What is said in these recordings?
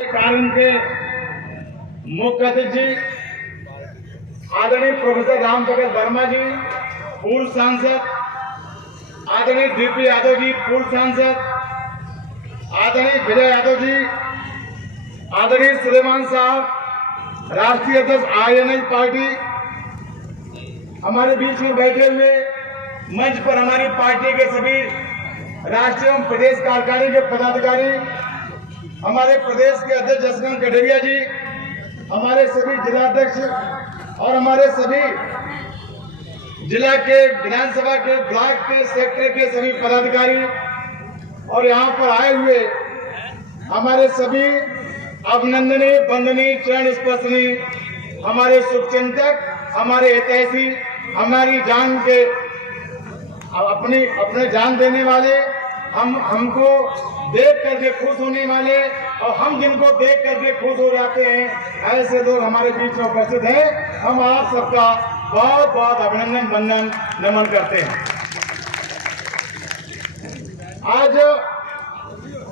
कारण के मुख्य अतिथि आदरणीय प्रोफेसर राम जगत वर्मा जी, पूर्व सांसद, आदरणीय डीपी यादव जी, पूर्व सांसद, आदरणीय विजय यादव जी, आदरणीय सुलेमान साहब, राष्ट्रीय अध्यक्ष आईएनएल पार्टी, हमारे बीच में बैठे हुए मंच पर हमारी पार्टी के सभी राष्ट्रीय एवं प्रदेश कार्यकारिणी के पदाधिकारी, हमारे प्रदेश के अध्यक्ष जसवंत कटरिया जी, हमारे सभी जिलाध्यक्ष और हमारे सभी जिला के विधानसभा के ब्लॉक के सेक्टर के सभी पदाधिकारी और यहाँ पर आए हुए हमारे सभी अभिनंदनीय, वंदनीय, चरण स्पर्शनीय हमारे शुभचिंतक, हमारे हितैषी, हमारी जान के अपने जान देने वाले, हमको देख करके खुश होने वाले और हम जिनको देख करके खुश हो जाते हैं, ऐसे लोग हमारे बीच में उपस्थित हैं। हम आप सबका बहुत बहुत अभिनंदन, वंदन, नमन करते हैं। आज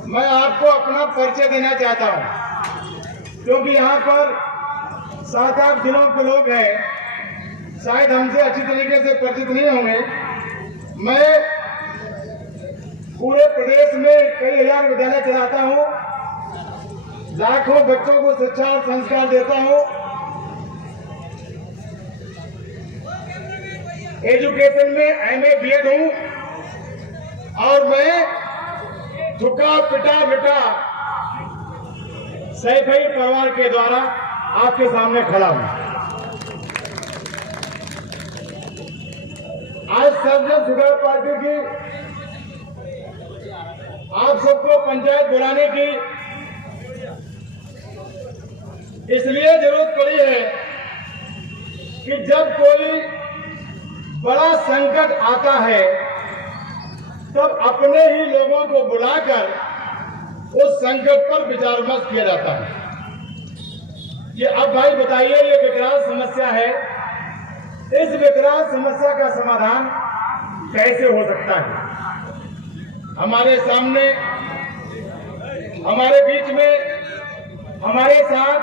मैं आपको अपना परिचय देना चाहता हूं, क्योंकि यहाँ पर 7-8 जिलों के लोग हैं, शायद हमसे अच्छी तरीके से परिचित नहीं होंगे। मैं पूरे प्रदेश में कई हजार विद्यालय चलाता हूँ, लाखों बच्चों को शिक्षा और संस्कार देता हूँ। एजुकेशन में एमए बीएड हूँ और मैं झुका पिटा मिटा सैफई परिवार के द्वारा आपके सामने खड़ा हूँ। आज सर्वजन सुधार पार्टी की आप सबको पंचायत बुलाने की इसलिए जरूरत पड़ी है कि जब कोई बड़ा संकट आता है तब अपने ही लोगों को बुलाकर उस संकट पर विचार विमर्श किया जाता है कि अब भाई बताइए, ये विकराल समस्या है, इस विकराल समस्या का समाधान कैसे हो सकता है। हमारे सामने, हमारे बीच में, हमारे साथ,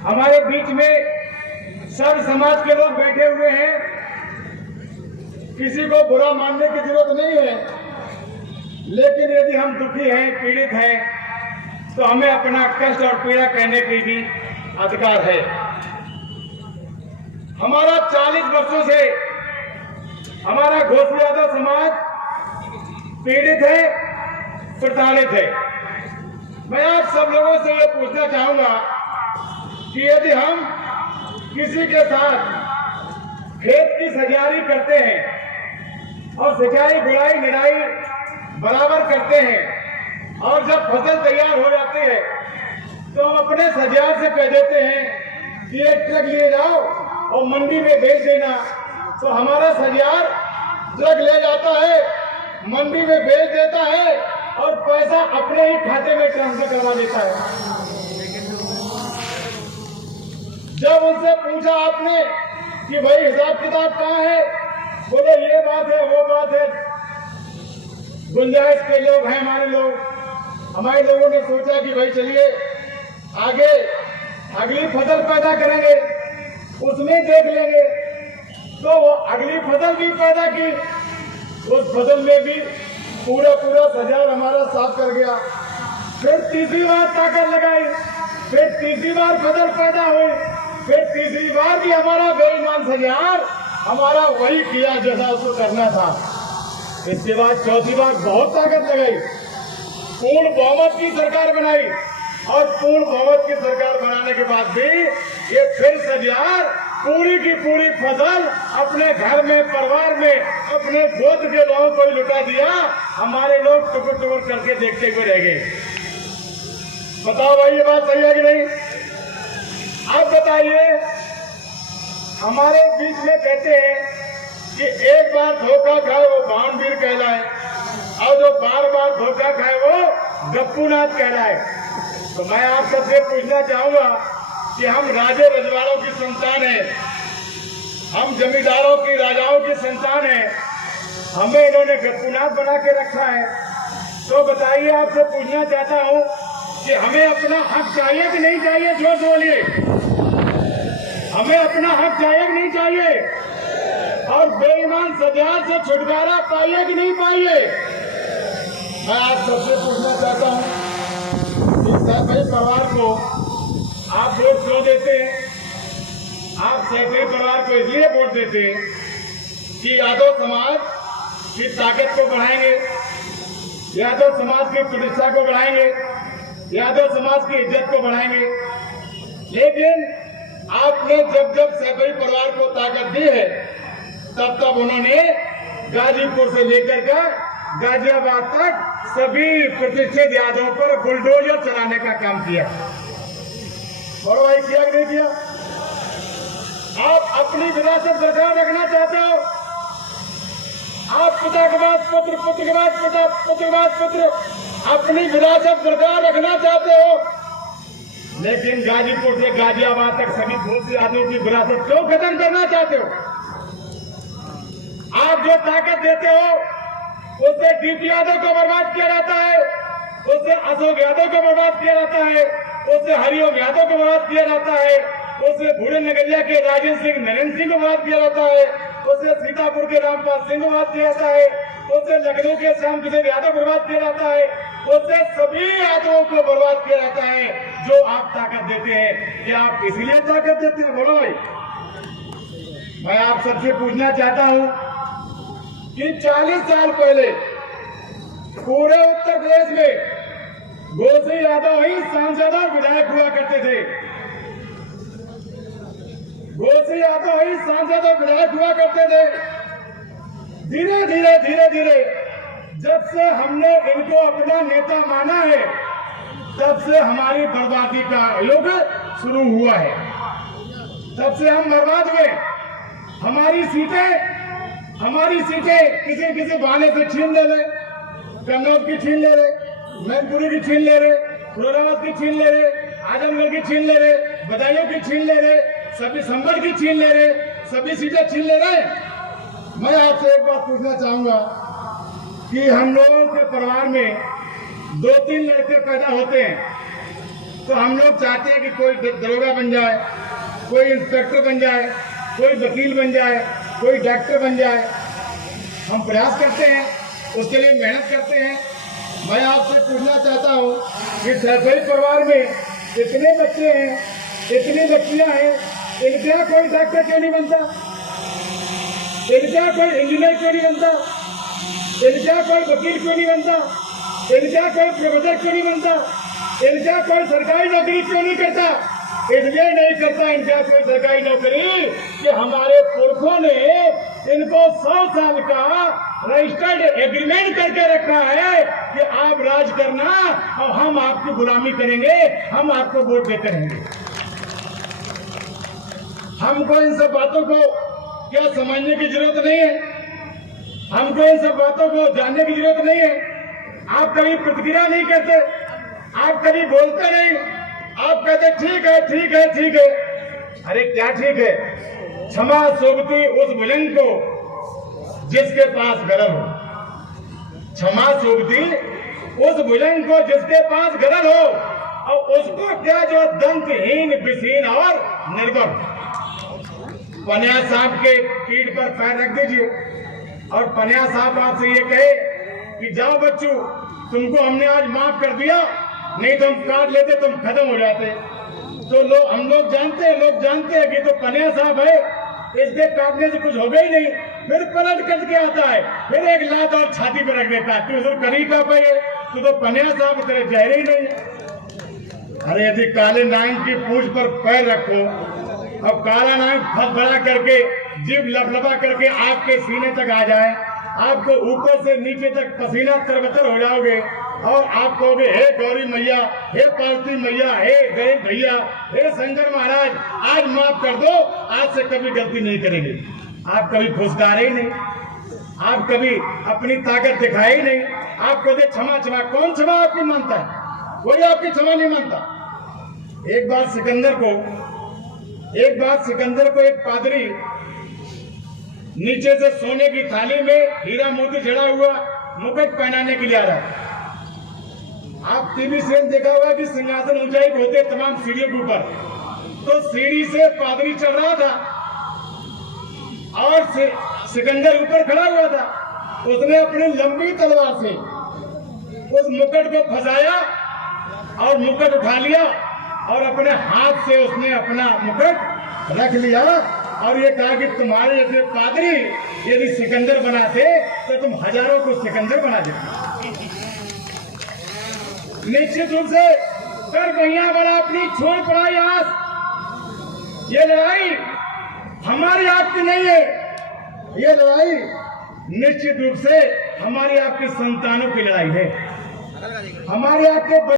हमारे बीच में सब समाज के लोग बैठे हुए हैं। किसी को बुरा मानने की जरूरत नहीं है, लेकिन यदि हम दुखी हैं, पीड़ित हैं, तो हमें अपना कष्ट और पीड़ा कहने की भी अधिकार है। हमारा 40 वर्षों से हमारा घोष यादव समाज पीड़ित है, प्रताड़ित है। मैं आप सब लोगों से ये पूछना चाहूंगा कि यदि हम किसी के साथ खेत की सजारी करते हैं और सिंचाई, गुड़ाई, निराई बराबर करते हैं और जब फसल तैयार हो जाती है तो हम अपने सजार से कह देते हैं कि एक ट्रक लिए जाओ और मंडी में बेच देना, तो हमारा सजार ट्रक ले जाता है, मंडी में बेच देता है और पैसा अपने ही खाते में ट्रांसफर करवा देता है। जब उनसे पूछा आपने कि भाई हिसाब किताब कहाँ है, बोले ये बात है, वो बात है। गुंजाइश के लोग हैं हमारे लोग, हमारे लोगों ने सोचा कि भाई चलिए आगे अगली फसल पैदा करेंगे, उसमें देख लेंगे। तो वो अगली फसल भी पैदा की, उस फसल में भी पूरा सजार हमारा साफ कर गया। फिर तीसरी बार ताकत लगाई, फिर तीसरी बार फसल पैदा हुई, फिर तीसरी बार भी हमारा बेईमान सजार हमारा वही किया जैसा उसको करना था। इसके बाद चौथी बार बहुत ताकत लगाई, पूर्ण बहुमत की सरकार बनाई और पूर्ण बहुमत की सरकार बनाने के बाद भी ये फिर सजार पूरी की पूरी फसल अपने घर में, परिवार में, अपने गोद के लोगों को लुटा दिया। हमारे लोग टुकुर टुकुर करके देखते हुए रह गए। बताओ भाई, ये बात सही है कि नहीं? आप बताइए। हमारे बीच में कहते हैं कि एक बार धोखा खाए वो बाणवीर कहलाए और जो बार बार धोखा खाए वो गप्पूनाथ कहलाए। तो मैं आप सबसे पूछना चाहूंगा कि हम राजे रजवाड़ों की संतान है, हम जमींदारों की, राजाओं की संतान है, हमें इन्होंने गप्पूनाथ बना के रखा है। तो बताइए, आपसे पूछना चाहता हूँ कि हमें अपना हक चाहिए कि नहीं चाहिए? जोर से बोलिए, हमें अपना हक चाहिए कि नहीं चाहिए? और बेईमान सजाद से छुटकारा पाइए कि नहीं पाइए? मैं आप सबसे पूछना चाहता हूं कि सैफई परिवार को आप वोट क्यों देते हैं? आप सैफई परिवार को इसलिए वोट देते हैं कि यादव समाज की ताकत को बढ़ाएंगे, यादव समाज की प्रतिष्ठा को बढ़ाएंगे, यादव समाज की इज्जत को बढ़ाएंगे। लेकिन आपने जब जब सैफई परिवार को ताकत दी है तब तब उन्होंने गाजीपुर से लेकर के गाजियाबाद तक सभी प्रतिष्ठित यादवों पर बुलडोजर चलाने का काम किया। बड़ो भाई, किया कि नहीं किया? आप अपनी विरासत बरकरार रखना चाहते हो। आप पिता के बाद पुत्र, पुत्र के बाद पिता, पुत्र के बाद पुत्र अपनी विरासत बरकरार रखना चाहते हो, लेकिन गाजीपुर से गाजियाबाद तक सभी भोसले यादवों की विरासत क्यों खत्म करना चाहते हो? आप जो ताकत देते हो उससे डीपी यादव को बर्बाद किया जाता है, उससे अशोक यादव को बर्बाद किया जाता है, उससे हरिओम यादव को बर्बाद किया जाता है, उससे बूढ़े नगरिया के राजेंद्र सिंह, नरेंद्र सिंह को बर्बाद किया जाता है, उससे सीतापुर के रामपाल सिंह को बर्बाद किया जाता है, उससे लखनऊ के श्याम किशोर यादव को बर्बाद किया जाता है, उससे सभी यादवों को बर्बाद किया जाता है जो आप ताकत देते हैं। क्या आप इसलिए ताकत देते हैं? बोलो भाई। मैं आप सबसे पूछना चाहता हूं कि 40 साल पहले पूरे उत्तर प्रदेश में गोसी यादव ही सांसद और विधायक हुआ करते थे। गोसी यादव ही सांसद और विधायक हुआ करते थे। धीरे धीरे जब से हमने इनको अपना नेता माना है तब से हमारी बर्बादी का युग शुरू हुआ है। तब से हम बर्बाद हुए। हमारी सीटें किसी बहाने से छीन ले रहे, कन्नौज की छीन ले रहे, मैनपुरी की छीन ले रहे, फिरोजाबाद की छीन ले रहे, आजमगढ़ की छीन ले रहे, बदायूं की छीन ले रहे, सभी संभल की छीन ले रहे, सभी सीटें छीन ले रहे। मैं आपसे एक बात पूछना चाहूंगा कि हम लोगों के परिवार में 2-3 लड़के पैदा होते हैं तो हम लोग चाहते हैं कि कोई दरोगा बन जाए, कोई इंस्पेक्टर बन जाए, कोई वकील बन जाए, कोई डॉक्टर बन जाए। हम प्रयास करते हैं, उसके लिए मेहनत करते हैं। मैं आपसे पूछना चाहता हूं कि सैफई परिवार में इतने बच्चे हैं, इतनी बच्चियां हैं, इनका कोई डॉक्टर क्यों नहीं बनता? इनका कोई इंजीनियर क्यों नहीं बनता? इनका कोई वकील क्यों नहीं बनता? इनका कोई प्रोफेसर क्यों नहीं बनता? इनका कोई सरकारी नौकरी क्यों नहीं करता? इसलिए नहीं करता इनका कोई सरकारी नौकरी कि हमारे पुरखों ने इनको 100 साल का रजिस्टर्ड एग्रीमेंट करके रखा है कि आप राज करना और हम आपकी गुलामी करेंगे, हम आपको वोट देते रहेंगे। हमको इन सब बातों को क्या समझने की जरूरत नहीं है? हमको इन सब बातों को जानने की जरूरत नहीं है। आप कभी प्रतिक्रिया नहीं करते, आप कभी बोलते नहीं, आप कहते ठीक है ठीक है ठीक है। अरे क्या ठीक है? क्षमा सोबती उस भुजंग को जिसके पास गरल हो, क्षमा सोबती उस भुजंग को जिसके पास गरल हो, और उसको क्या जो दंतहीन, विषहीन और निर्बल। पनिया साहब के पीठ पर पैर रख दीजिए और पनिया साहब आपसे ये कहे कि जाओ बच्चू, तुमको हमने आज माफ कर दिया, नहीं तो हम काट लेते, तुम खत्म हो जाते। तो हम लोग जानते हैं कि तो पनिया साहब है, इसके काटने से कुछ होगा ही नहीं। फिर पलट कट के आता है, फिर एक लात और छाती पर रख देता है, तू करी का पे तो पनिया साहब तेरे चेहरे ही नहीं है। अरे यदि काले नांग की पूंछ पर पैर रखो और काला नांग फड़फड़ा करके, जीभ लपलपा करके आपके सीने तक आ जाए, आपको ऊपर से नीचे तक पसीना तरबतर हो जाओगे और आप कहोगे हे गौरी मैया, हे पार्वती मैया, हे गणेश भैया, हे शंकर महाराज, आज माफ कर दो, आज से कभी गलती नहीं करेंगे। आप कभी फुसकारे ही नहीं, आप कभी अपनी ताकत दिखाए ही नहीं। आप कहते क्षमा क्षमा, कौन क्षमा आपकी मानता है? कोई आपकी क्षमा नहीं मानता। एक बार सिकंदर को एक पादरी नीचे से सोने की थाली में हीरा मोती जड़ा हुआ मुकुट पहनाने के लिए आ रहा है। आप टीवी से देखा होगा कि सिंहासन ऊंचाई पे होते तमाम सीढ़ियों के ऊपर, तो सीढ़ी से पादरी चढ़ रहा था और सिकंदर ऊपर खड़ा हुआ था। उसने अपनी लंबी तलवार से उस मुकुट को फंसाया और मुकुट उठा लिया और अपने हाथ से उसने अपना मुकुट रख लिया और ये कहा कि तुम्हारे जैसे पादरी यदि सिकंदर बनाते तो तुम हजारों को सिकंदर बना देते। निश्चित रूप से कर भैया बड़ा अपनी छोड़ पड़ा आस। ये लड़ाई हमारी आपकी नहीं है, ये लड़ाई निश्चित रूप से हमारी आपकी संतानों की लड़ाई है। हमारे आपके